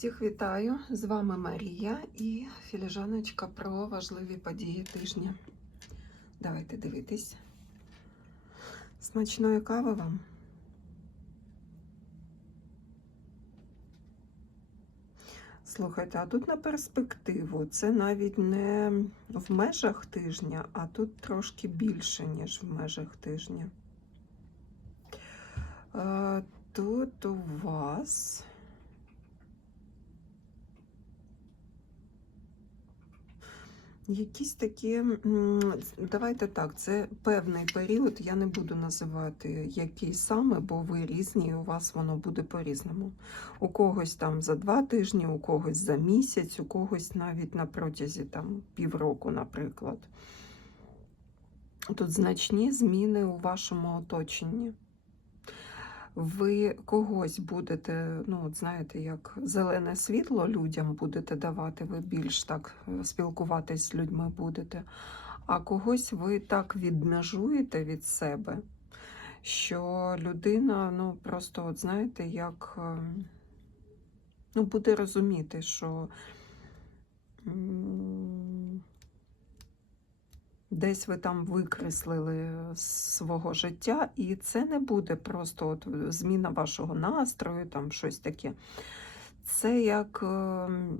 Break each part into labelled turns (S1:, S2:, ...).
S1: Всіх вітаю! З вами Марія і філіжаночка про важливі події тижня. Давайте дивитись. Смачної кави вам. Слухайте, а тут на перспективу це навіть не в межах тижня, а тут трошки більше, ніж в межах тижня. Е, Тут у вас. Якісь такі, давайте так, це певний період, я не буду називати який саме, бо ви різні, і у вас воно буде по-різному. У когось там за два тижні, у когось за місяць, у когось навіть на протязі там півроку, наприклад. Тут значні зміни у вашому оточенні. Ви когось будете, ну, от знаєте, як зелене світло людям будете давати, ви більш так е, спілкуватись з людьми будете, а когось ви так відмежуєте від себе, що людина, ну, просто, от знаєте, як ем, ну, буде розуміти, що Десь ви там викреслили з свого життя, і це не буде просто от зміна вашого настрою, там щось таке. Це як ем,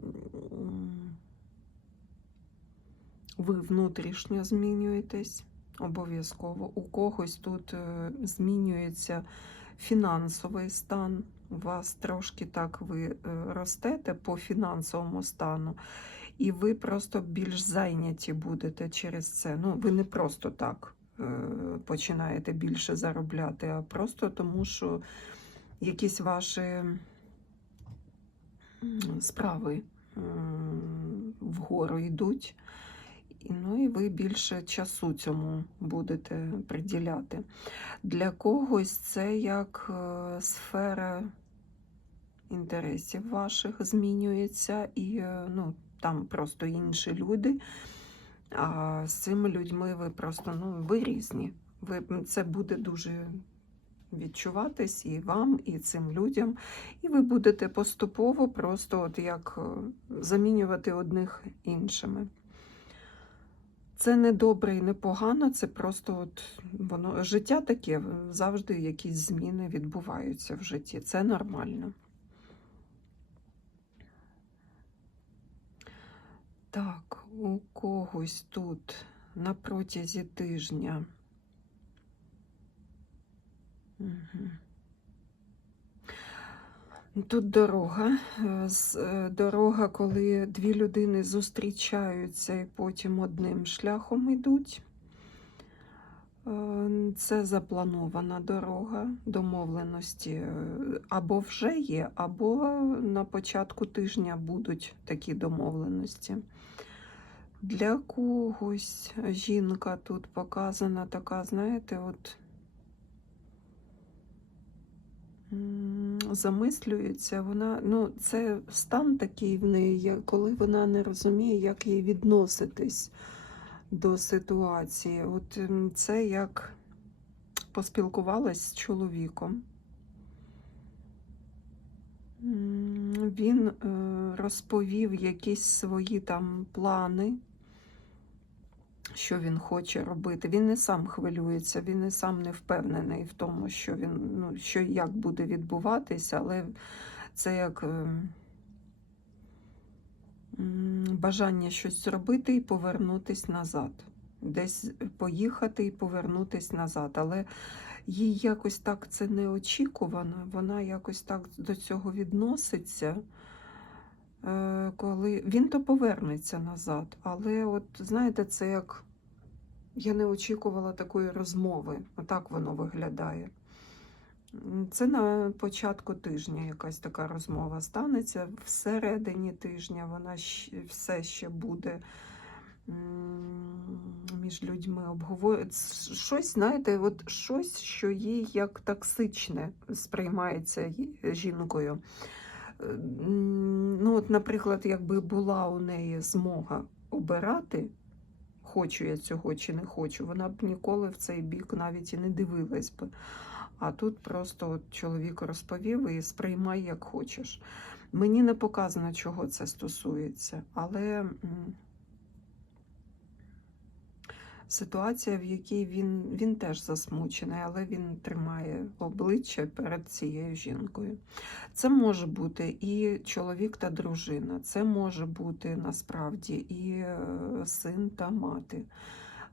S1: ви внутрішньо змінюєтесь обов'язково. У когось тут е, змінюється фінансовий стан. У вас трошки так ви е, ростете по фінансовому стану. І ви просто більш зайняті будете через це. Ну, ви не просто так е, починаєте більше заробляти, а просто тому, що якісь ваші справи м, вгору йдуть. Ну і ви більше часу цьому будете приділяти. Для когось це як е, сфера інтересів ваших змінюється, і е, ну, там просто інші люди. А з цими людьми ви просто ну, ви різні. Ви, Це буде дуже відчуватись і вам, і цим людям. І ви будете поступово просто от як е, замінювати одних іншими. Це не добре і не погано, це просто от воно життя таке, завжди якісь зміни відбуваються в житті. Це нормально. Так, у когось тут на протязі тижня. Угу. Тут дорога. Е, е, Дорога, коли дві людини зустрічаються і потім одним шляхом йдуть. Е, Це запланована дорога домовленості. е, Або вже є, або на початку тижня будуть такі домовленості. Для когось жінка тут показана така, знаєте, от замислюється, вона, ну, це стан такий в неї, коли вона не розуміє, як їй відноситись до ситуації. От це як поспілкувалась з чоловіком. Він е, розповів якісь свої там плани, що він хоче робити. Він не сам хвилюється, він і сам не впевнений в тому, що він, ну, що як буде відбуватися, але це як е, м, бажання щось зробити і повернутись назад. Десь поїхати і повернутись назад. Але їй якось так це неочікувано, вона якось так до цього відноситься. Е, Коли він то повернеться назад, але от знаєте, це як я не очікувала такої розмови. Отак воно виглядає. Це на початку тижня якась така розмова станеться. Всередині тижня вона все ще буде між людьми обговорювати. Щось, знаєте, от щось, що їй як токсичне сприймається жінкою. Е, Ну, от, наприклад, якби була у неї змога обирати, хочу я цього чи не хочу, вона б ніколи в цей бік навіть і не дивилась би. А тут просто от чоловік розповів і сприймай як хочеш. Мені не показано, чого це стосується, але ситуація, в якій він, він теж засмучений, але він тримає обличчя перед цією жінкою. Це може бути і чоловік та дружина, це може бути насправді і е, син та мати,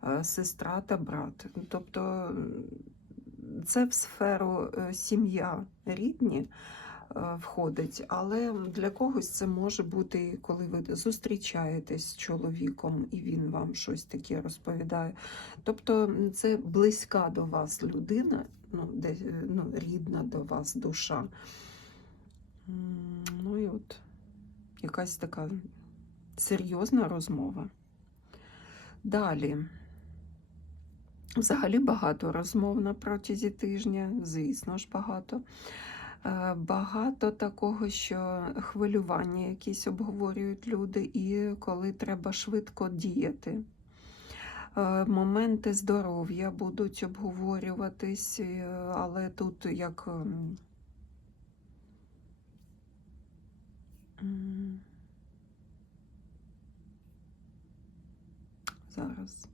S1: е, сестра та брат. Тобто це в сферу е, сім'я рідні входить, але для когось це може бути, коли ви зустрічаєтесь з чоловіком і він вам щось таке розповідає. Тобто це близька до вас людина, ну, де, ну, рідна до вас душа. Ну і от якась така серйозна розмова. Далі. Взагалі багато розмов на протязі тижня, звісно ж, багато. Е, Багато такого, що хвилювання якісь обговорюють люди, і коли треба швидко діяти. Е, Моменти здоров'я будуть обговорюватись, е, але тут як. ем, Зараз.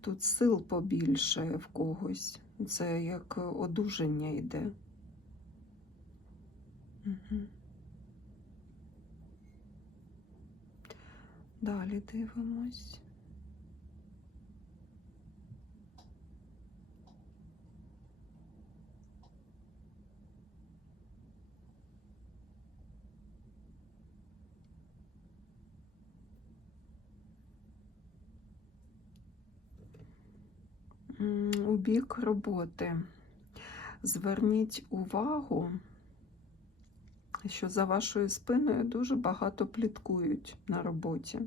S1: Тут сил побільше в когось. Це як одужання йде. Угу. Далі дивимось. У бік роботи. Зверніть увагу, що за вашою спиною дуже багато пліткують на роботі.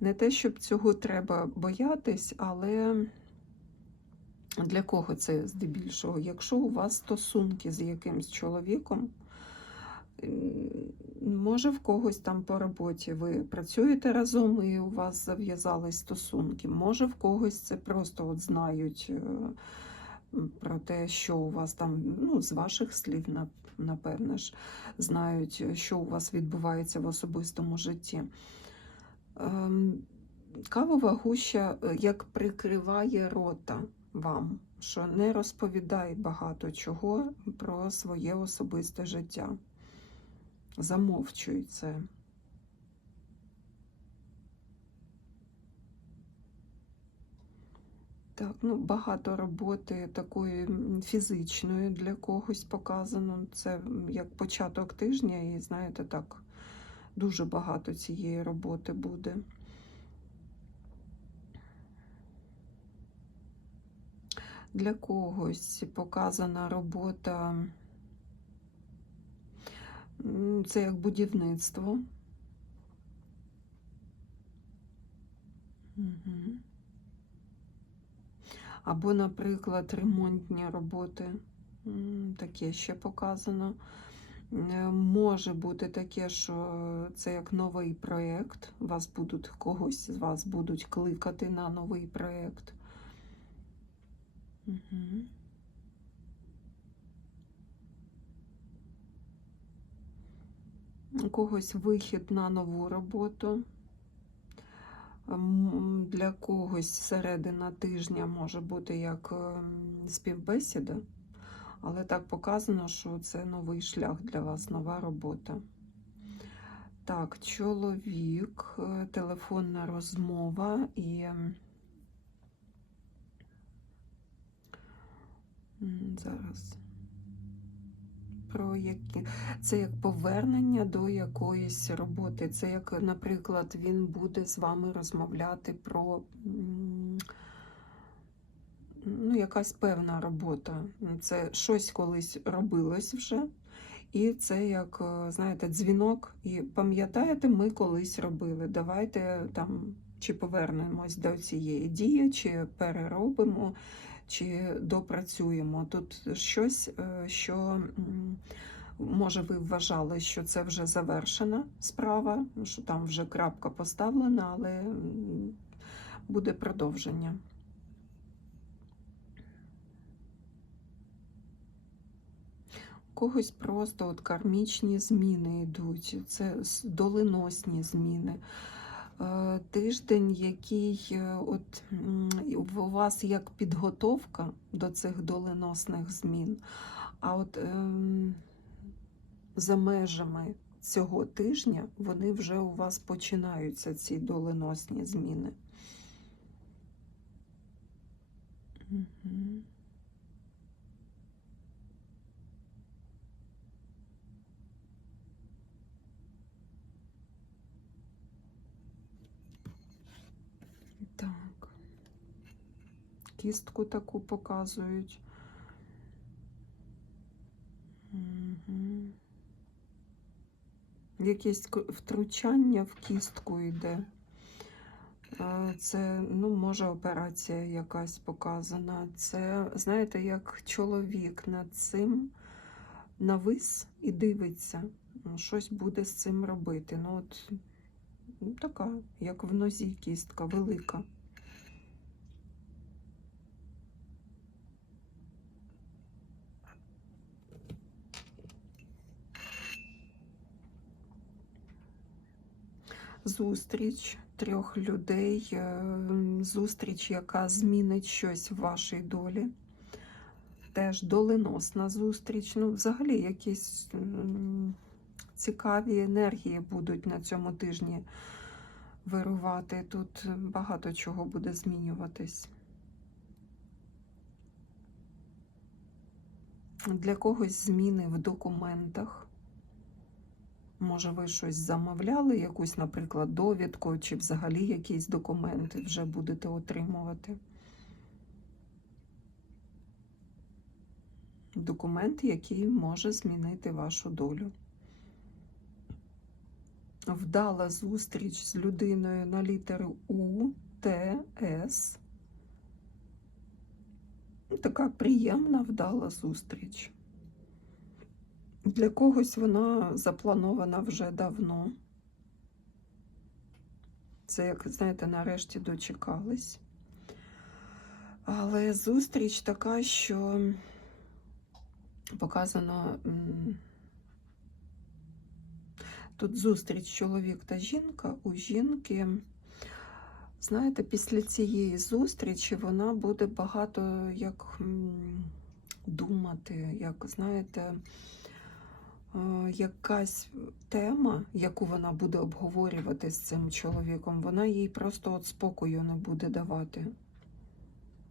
S1: Не те, щоб цього треба боятись, але для кого це здебільшого? Якщо у вас стосунки з якимсь чоловіком, може в когось там по роботі ви працюєте разом і у вас зав'язались стосунки, може в когось це просто от знають е, про те, що у вас там, ну, з ваших слів, напевне ж, знають, що у вас відбувається в особистому житті. Ем, Кавова гуща е, як прикриває рота вам, що не розповідай багато чого про своє особисте життя. Замовчуй це. Так, ну багато роботи такої фізичної для когось показано. Це як початок тижня, і знаєте, так, дуже багато цієї роботи буде. Для когось показана робота, це як будівництво. Мгм. Або, наприклад, ремонтні роботи. Таке ще показано. Е, Може бути таке, що це як новий проєкт. Вас будуть, когось з вас будуть кликати на новий проєкт. Угу. Когось вихід на нову роботу. Для когось середина тижня може бути як ем, співбесіда, але так показано, що це новий шлях для вас, нова робота. Так, чоловік, е, телефонна розмова і зараз. Про які це як повернення до якоїсь роботи. Це як, наприклад, він буде з вами розмовляти про ну, якась певна робота. Це щось колись робилось вже. І це як, е, знаєте, дзвінок. І пам'ятаєте, ми колись робили. Давайте там чи повернемось до цієї дії, чи переробимо, чи допрацюємо. Тут щось, е, що може ви вважали, що це вже завершена справа, що там вже крапка поставлена, але буде продовження. когось просто от кармічні зміни йдуть, це доленосні зміни. Е, Тиждень, який е, от у вас як підготовка до цих доленосних змін, а от ем, за межами цього тижня вони вже у вас починаються, ці доленосні зміни. Мгм. Так. Кістку таку показують. Якесь втручання в кістку йде. Е, Це, ну, може, операція якась показана. Це, знаєте, як чоловік над цим навис і дивиться, ну, щось буде з цим робити. Ну, от така, як в нозі кістка, велика. Зустріч трьох людей, е, зустріч, яка змінить щось в вашій долі. Теж доленосна зустріч. Ну, взагалі, якісь цікаві енергії будуть на цьому тижні вирувати. Тут багато чого буде змінюватись. Для когось зміни в документах. Може, ви щось замовляли, якусь, наприклад, довідку, чи взагалі якісь документи вже будете отримувати. Документ, який може змінити вашу долю. Вдала зустріч з людиною на літеру У, Т, С. Така приємна вдала зустріч. Для когось вона запланована вже давно. Це, як знаєте, нарешті дочекались. Але зустріч така, що показано тут зустріч чоловік та жінка. У жінки, знаєте, після цієї зустрічі вона буде багато як думати, як, знаєте, якась тема, яку вона буде обговорювати з цим чоловіком, вона їй просто от спокою не буде давати.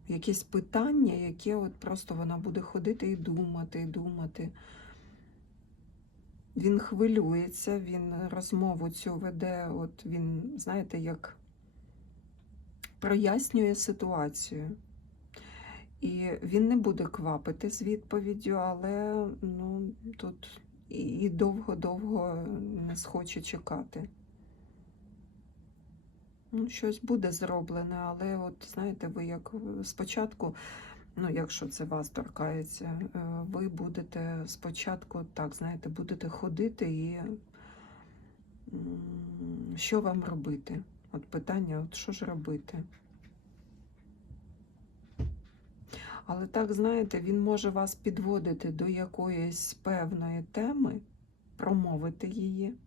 S1: Якісь питання, яке от просто вона буде ходити і думати, і думати. Він хвилюється, він розмову цю веде, от він, знаєте, як прояснює ситуацію. І він не буде квапити з відповіддю, але ну, тут і довго-довго не схоче чекати. Ну, щось буде зроблене, але от знаєте, ви як спочатку, ну, якщо це вас торкається, е, ви будете спочатку, так, знаєте, будете ходити і що вам робити? От питання, от що ж робити? Але так, знаєте, він може вас підводити до якоїсь певної теми, промовити її,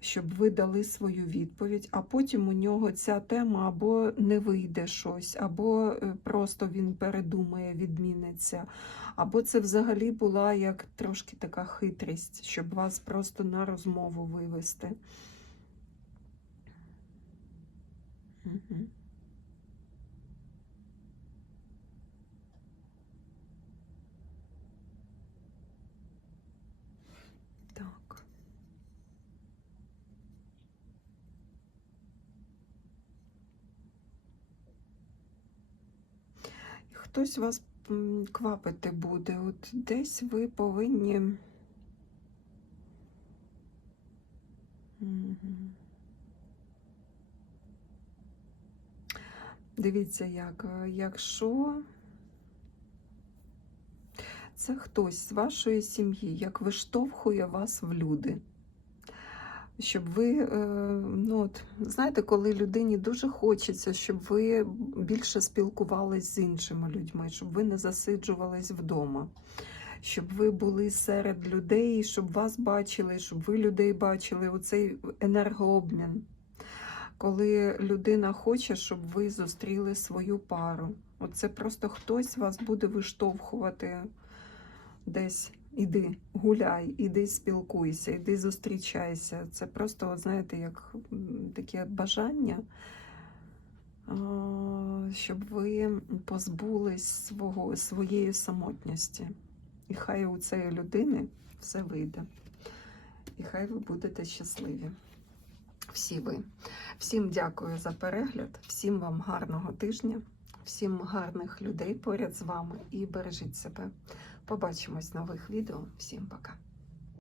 S1: щоб ви дали свою відповідь, а потім у нього ця тема або не вийде щось, або е, просто він передумає, відміниться, або це взагалі була як трошки така хитрість, щоб вас просто на розмову вивести. Угу. Хтось вас квапити буде. От десь ви повинні. Дивіться, як, якщо це хтось з вашої сім'ї, як виштовхує вас в люди. Щоб ви, е, ну от, знаєте, коли людині дуже хочеться, щоб ви більше спілкувались з іншими людьми, щоб ви не засиджувались вдома, щоб ви були серед людей, щоб вас бачили, щоб ви людей бачили. Оцей енергообмін. Коли людина хоче, щоб ви зустріли свою пару. Оце просто хтось вас буде виштовхувати десь. Іди, гуляй, іди спілкуйся, іди зустрічайся. Це просто, от знаєте, як таке бажання, щоб ви позбулись свого, своєї самотності. І хай у цієї людини все вийде. І хай ви будете щасливі. Всі ви. Всім дякую за перегляд, всім вам гарного тижня, всім гарних людей поряд з вами і бережіть себе. Побачимось в нових відео. Всім пока.